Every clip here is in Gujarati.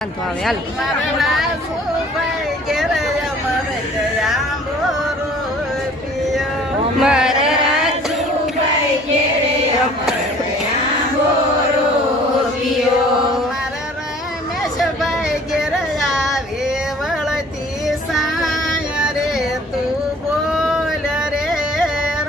તો આવે હાલ મારે રાજુભાઈ ઘેરે બોરો પિયો મારા રમેશભાઈ ઘેરે આવે વળતી સાય રે તું બોલ રે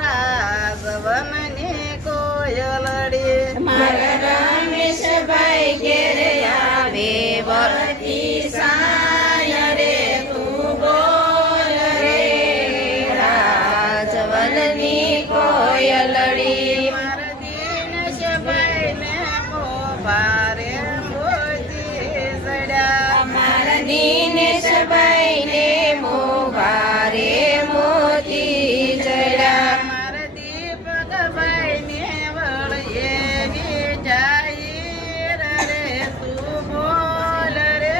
રાજવનની કોયલડી મારા રમેશભાઈ ઘેરે આવે વળતી સાય રે તું બોલ રે રાજવનની કોયલડી મારા દિનેશભાઈ ને મોભારે મોતી સડ્યા મારા દિનેશભાઈ ને મોભારે મોતી ચડ્યા મારા દીપકભાઈ ને વળીએ જાય રે તું બોલ રે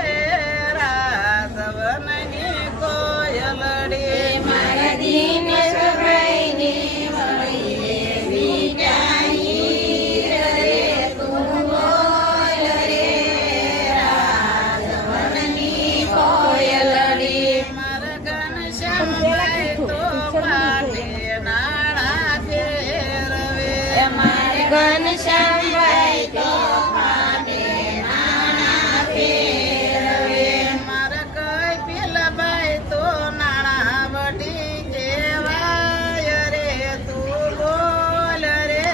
રાજવનની કોયલડી મારા દિનેશભાઈ ને વળીએ જાય રે તું બોલ રે રાજવનની કોયલડી મારા ઘનશ્યામભાઈ તો પાટે નાણા ફેરવે મારે ઘનશ્યામભાઈ તો પાટે નાણા ફેરવે મારા કપિલભાઈ તો નાણા વટી કેવાય રે તું બોલ રે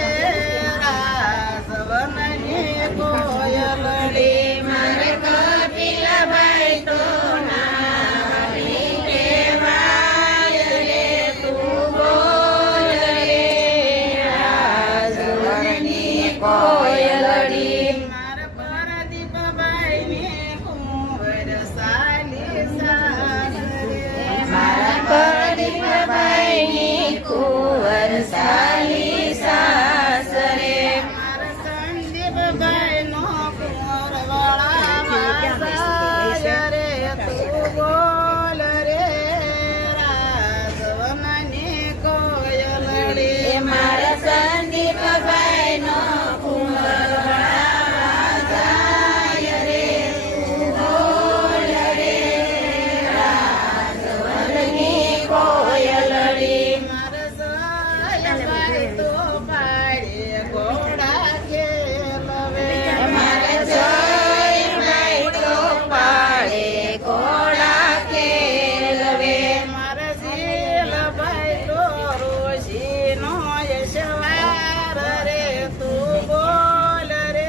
રાજવનની કોયલડી મારે કપિલભાઈ તો નાણા વટી કેવાય રે તું બોલ રે રાજવનની કોયલડી મારા પરદીપભાઈ ને કુંવર સાલી સાસરે મારા પરદીપભાઈ ની કુંવર સાલી સાસરે મારા સંદીપભાઈ નો કુંવર વાળા વાસાય રે તું બોલ રે રાજવનની કોયલડી મારા સંદીપભાઈ નો કુંવર વાળા વાસાય રે તું બોલ રે રાજવનની કોયલડી મારા સયાભાઈ તો પાડે ઘોડા ખેલવે મારા જયભાઈ તો પાડે ઘોડા ખેલવે મારા શીલભાઈ તો રોશીનો યશવાર રે તું બોલ રે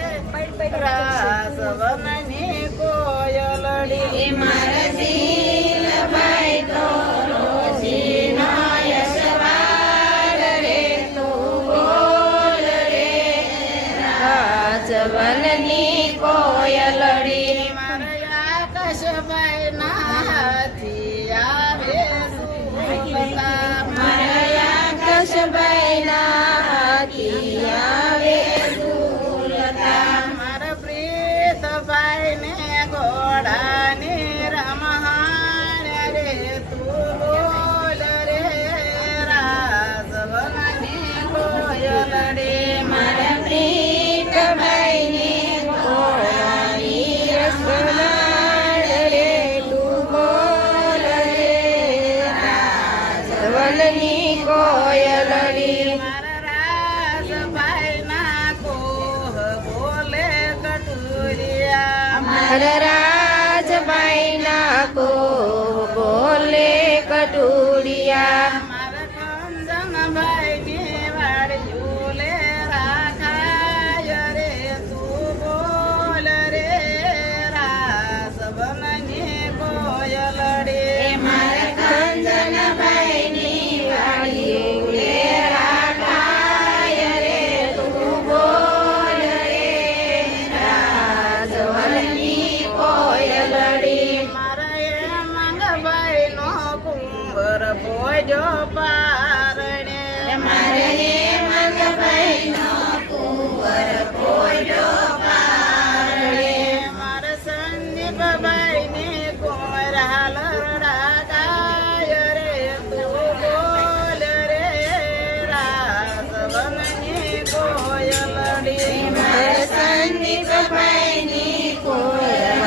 રાજવનની કોયલડી મારા શીલભાઈ તો રોશીનો યશવાર રે તું બોલ રે રાજવનની કોયલડી મારા આકાશભાઈ ના હાથી આવે સુરતા મારા આકાશભાઈ ના હાથી આવે સુરતા મારા પ્રીતભાઈ ને ઘોડાની રમહાણ રે તું બોલ રે રાજવનની કોયલડી મારા પ્રીતભાઈ ને ઘોડાની રમહાણ રે તું બોલ રે રાજવનની કોયલડી મારા રાજભાઈ ના કોહ બોલે કટુરિયા મારા રાજભાઈ ના કોહ બોલે કટુરિયા મારા કંદનભાઈ ની વાડિયું લે રાખાય રે તું બોલ રે રાજવનની કોયલડી મારા કંદનભાઈ ની વાડિયું લે રાખાય રે તું બોલ રે રાજવનની કોયલડી મારા મંગભાઈ નો કુંવર ભોજો પારણે મારે મંગભાઈ નો કુંવર ભોજો પારણે મારા સંદીપભાઈ ને કુંવર હાલરડા ગાય રે તું બોલ રે રાજવનની કોયલડી મારા સંદીપભાઈ ની કોયલ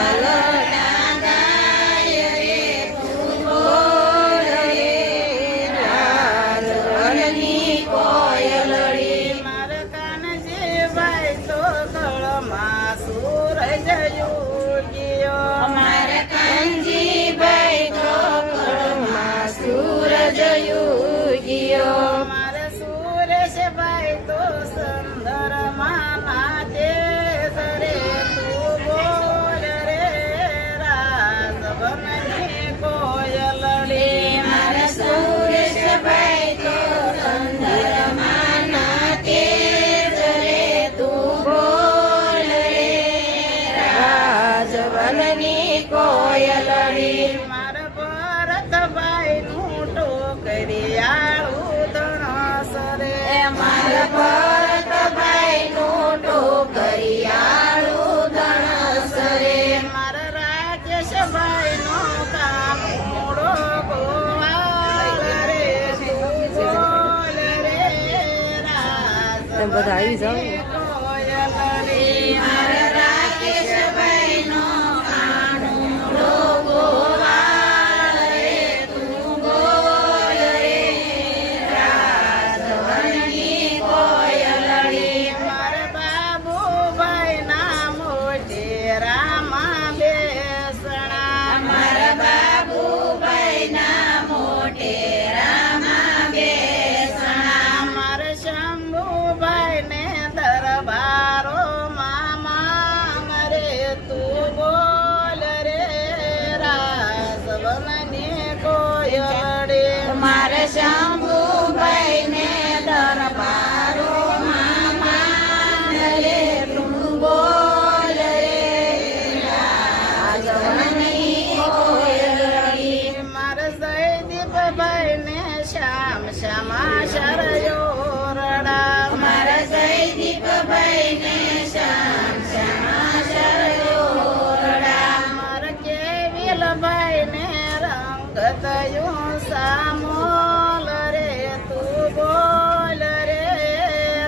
સવની કોયલડી મારા ભરતભાઈ નું ટોકરિયાળું ધણસ રે મારા ભરતભાઈ નું ટોકરિયાળું ધણસ રે મારા રાજેશભાઈ નો કામોડો ગોવાળ રે તું બોલ રે રાસ બધા આવી જાવ કોયલડી મારા રાકેશભાઈ નો કામોડો ગોવાળ રે તું બોલ રે રાજવરની કોયલડી મારા બાબુભાઈ ના મોઢેરામાં બેસણા મારા બાબુભાઈ ના મોઢેરામાં બેસણા મારા શંભુભાઈ ને દરબારો મામા રે તું બોલ રે રાજવરની કોયલડી મારે શંભુભાઈ ને દરબારો મામા રે તું બોલ રે રાજવરની કોયલડી મારા જયદીપભાઈ ને શ્યામ શ્યામા શરયો રડા મારા જયદીપભાઈ ને શ્યામ શ્યામા શરયો રડા મારા કેવિલભાઈ ને રંગ થયું સામોલ રે તું બોલ રે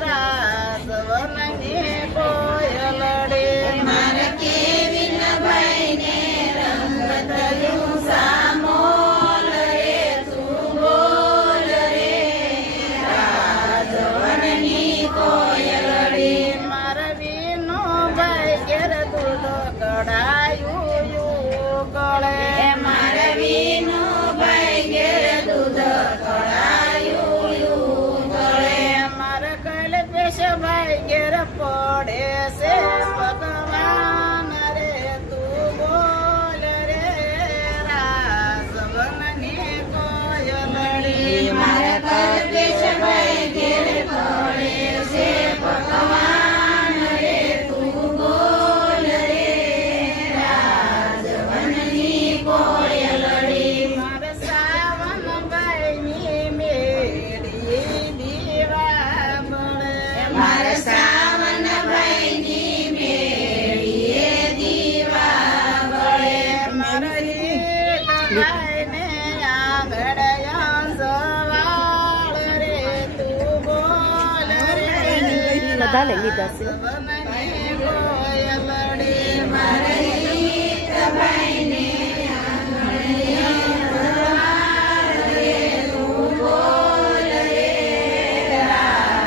રાજવરની કોયલડી મારા કેવિલભાઈ ને રંગ થયું સામોલ રે તું બોલ રે રાજવરની કોયલડી મારા વિનુભાઈ ઘેર દૂધ કઢાયું યુગળે મારા વિનુભાઈ ઘેર દૂધ કઢાયું યુગળે મારા કલ્પેશભાઈ ઘેર પડે છે ભગવાન રે તું બોલ રે રાજવરની કોયલડી મારા કલ્પેશભાઈ ઘેર પડે છે ભગવાન રે તું બોલ રે રાજવરની કોયલડી મારા સાવનભાઈ ની મેળી દીવા બળે મારા સાવનભાઈ ની મેળી દીવા બળે મારા હીરભાઈ ને આંગળિયા સવાળ રે તું બોલ રે બધા લઈ લીધા છે રાજવરની કોયલડી મારા હીરભાઈ ને આંગળિયા સવાળ રે તું બોલ રે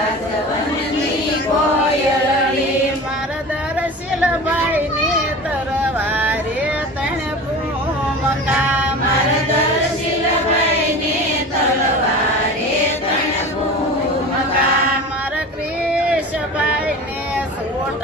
રાજવરની કોયલડી મારા દરશીલભાઈ ને તરવારે તણ ભૂમકા મારા દરશીલભાઈ ને તરવારે તણ ભૂમકા મારા ક્રિશભાઈ ને સોળ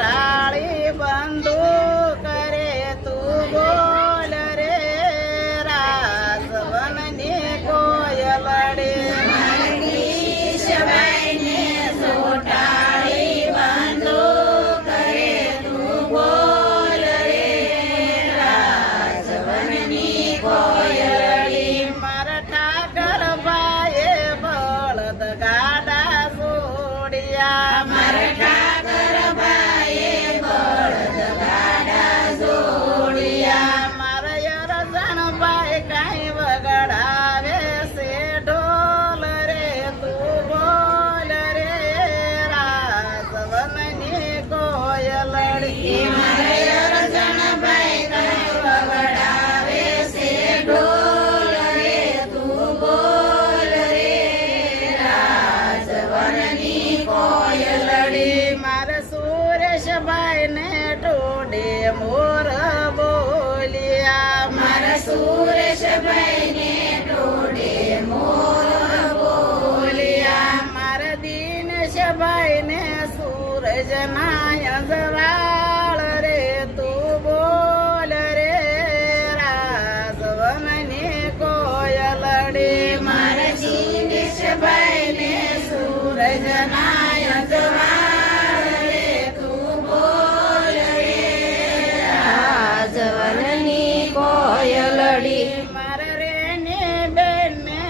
લડી મારે રે ને બેન ને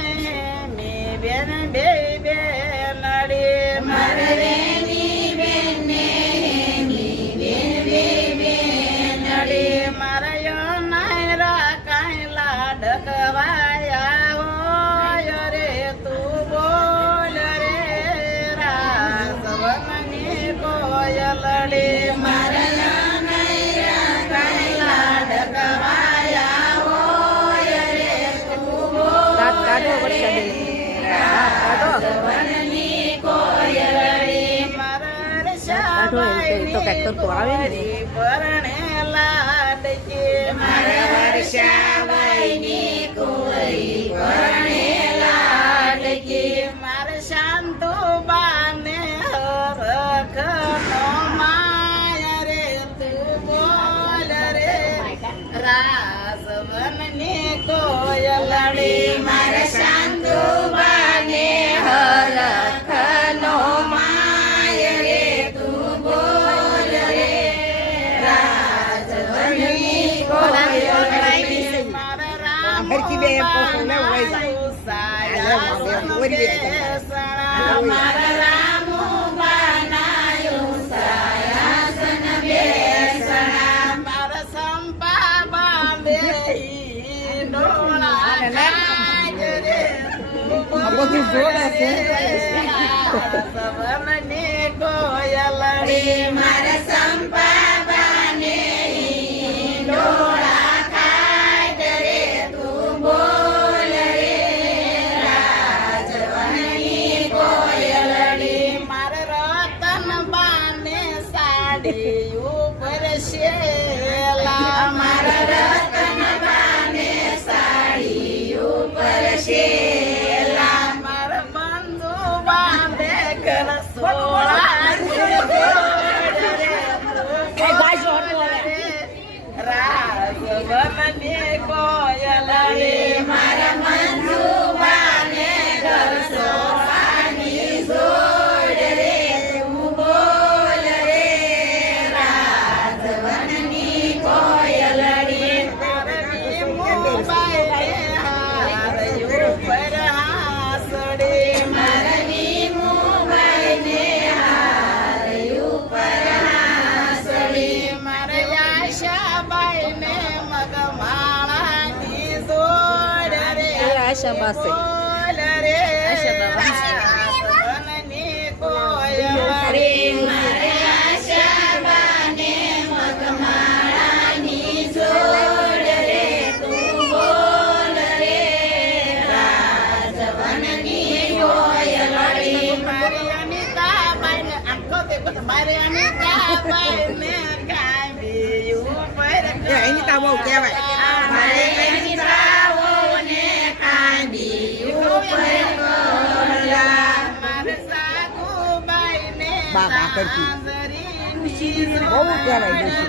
બેન બે નડી મારે રે ની બેન ને બેન બે નડી મારા યો નાયરા કાંઈ લાડકવાયા હોય રે તું બોલ રે રાસવનની કોયલડી મારા યો નાયરા કાંઈ લાડકવાયા હોય રે તું બોલ દાંત કાઢો વરસાદ દાંત કાઢો વનની કોયલડી મારા કાઢો એમ તો કાંઈક કરતું આવે ને પરણે લાડકી મારા વર્ષાબાઈની કુંવરી પરણે લાડકી મારા શાંતુબાને હરખનો માય રે તું બોલ રે રાસવનની કોયલડી મારા શાંતુબાને હરખનો માય રે તું બોલ રે રાજવનની કોયલડી મારા રામ હરખી બે એમ કહું ને હોય મારા રામુ બનાયું સાયાસન બેસણા મારા સંપા બાંધે ડોળા કાજ રે બધું જોડે છે. સવનની કોયલડી મારા સંપા બાને ડોળા કાજ રે તું બોલ રે રાજવનની કોયલડી મારા રતન બાને સાડી ઉપર શેલા મારા રતન બાને સાડી ઉપર શેલા મારા બંધુ બાંધે ઘર સોળા રાજવનની કોયલડી મારા મંજુ બાને ઘર સોળાની જોડ રે તું બોલ રે રાજવનની કોયલડી મારી મુંબઈ હાર ઉપર હાસડી મારી મુંબઈ ને હાર ઉપર હાસડી મારે આશાબાઈ ને મગમાળાની જોડ રે એ આશા પાસે બોલ રે રાજવનની કોયલડી મારે આશાબાને મગમાળાની જોડ રે તું બોલ રે રાજવનની કોયલડી મારી અનિતાબાઈ ને આખો તે બધું મારી અનિતાબાઈ ને કાંઈ ઉપર એની તો બહુ કહેવાય. મારે અનિતાઓને કાંઈ ઉપર કોરલા મારે સાગુબાઈ ને બા, બા કરતી. સાંદરીની બહુ કહેવાય ડોશી.